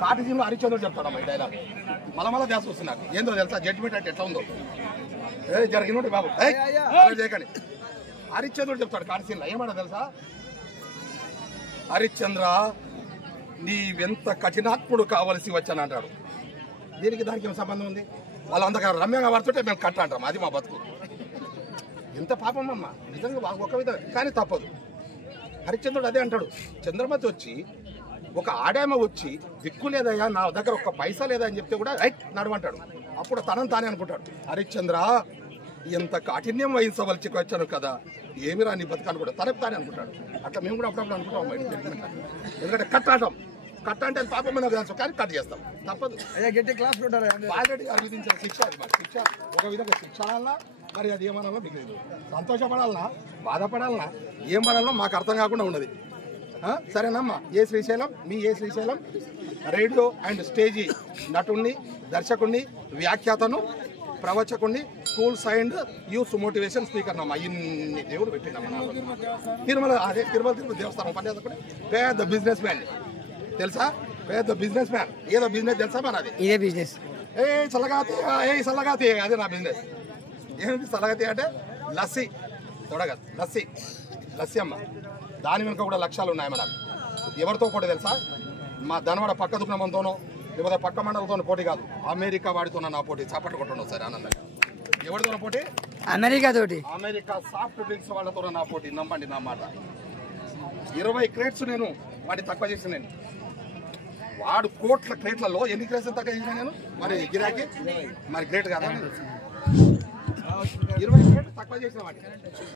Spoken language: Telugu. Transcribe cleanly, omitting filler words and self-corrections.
కార్టిజీలో హరిశ్చంద్రుడు చెప్తాడమ్మా ఈ డైలాగ్ మళ్ళా ధ్యాస వస్తున్నారు ఏందో తెలుసా జడ్జిమెంట్ అంటే ఎట్లా ఉందో జరిగినట్టు బాబు చేయకండి హరిశ్చంద్రుడు చెప్తాడు కార్టిజీలో ఏమన్నా తెలుసా హరిశ్చంద్ర నీవెంత కఠినాత్ముడు కావలసి వచ్చాను అంటాడు దీనికి దానికి ఏం సంబంధం ఉంది వాళ్ళు అంతగా రమ్యంగా పడుతుంటే మేము కట్ట అంటాం అది మా బతుకు ఎంత పాపం అమ్మ నిజంగా ఒక విధంగా కానీ తప్పదు హరిశ్చంద్రుడు అదే అంటాడు చంద్రమతి వచ్చి ఒక ఆడామ వచ్చి దిక్కు లేదయ్యా నా దగ్గర ఒక్క పైసా లేదా అని చెప్తే కూడా రైట్ నడవంటాడు అప్పుడు తనని తానే అనుకుంటాడు హరిశ్చంద్ర ఎంత కాఠిన్యం వహించవలసి వచ్చాను కదా ఏమిరా నీ బతుకాను కూడా తనకు తానే అనుకుంటాడు అట్లా మేము కూడా అప్పుడప్పుడు అనుకుంటాం ఎందుకంటే కట్ట అంటే పాపం నాకు తెలుసు కానీ కట్ చేస్తాం తప్పదు క్లాస్ బాలరెడ్డి గారు విధించిన శిక్ష అది మరి శిక్ష ఒక విధంగా శిక్ష అనాలన్నా మరి అది ఏమనాలో మీకు లేదు సంతోషపడాలన్నా బాధపడాలన్నా ఏం పడాలనో మాకు అర్థం కాకుండా ఉన్నది సరేనమ్మా ఏ శ్రీశైలం మీ ఏ శ్రీశైలం రేడియో అండ్ స్టేజీ నటుణ్ణి దర్శకుణ్ణి వ్యాఖ్యాతను ప్రవచకుణ్ణి schools and youth motivation speaker నమ్మా ఇన్ని దేవుడు పెట్టినమ్మా తిరుమల తిరుపతి దేవస్థానం పనిచేసుకుని పెద్ద బిజినెస్ మ్యాన్ తెలుసా పెద్ద బిజినెస్ మ్యాన్ ఏదో బిజినెస్ తెలుసా మన అది ఇదే బిజినెస్ చల్లగాతి అదే నా బిజినెస్ ఏమిటి చల్లగాతి అంటే లస్సీ తొడగదు లస్సీ అమ్మ దాని వెనుక కూడా లక్ష్యాలు ఉన్నాయి మనకు ఎవరితో పోటీ తెలుసా మా ధనవాడ పక్క దుకాణంతోనో లేకపోతే పక్క మండలంతో పోటీ కాదు అమెరికా వాడితోన నా పోటీ చాపట్టు కొట్టండి సరే ఆనందంగా ఎవరితో పోటీ అమెరికా సాఫ్ట్ డ్రింక్స్ వాళ్ళతో నా పోటీ నమ్మండి నా మాట 20 క్రేట్స్ నేను వాడిని తక్కువ చేసిన నేను వాడు కోట్ల క్రేట్లలో ఎన్ని క్రేట్స్ తక్కువ చేసిన నేను మరి గిరాకీ మరి గ్రేట్ కాదా 20 క్రేట్లు తక్కువ చేసిన వాడిని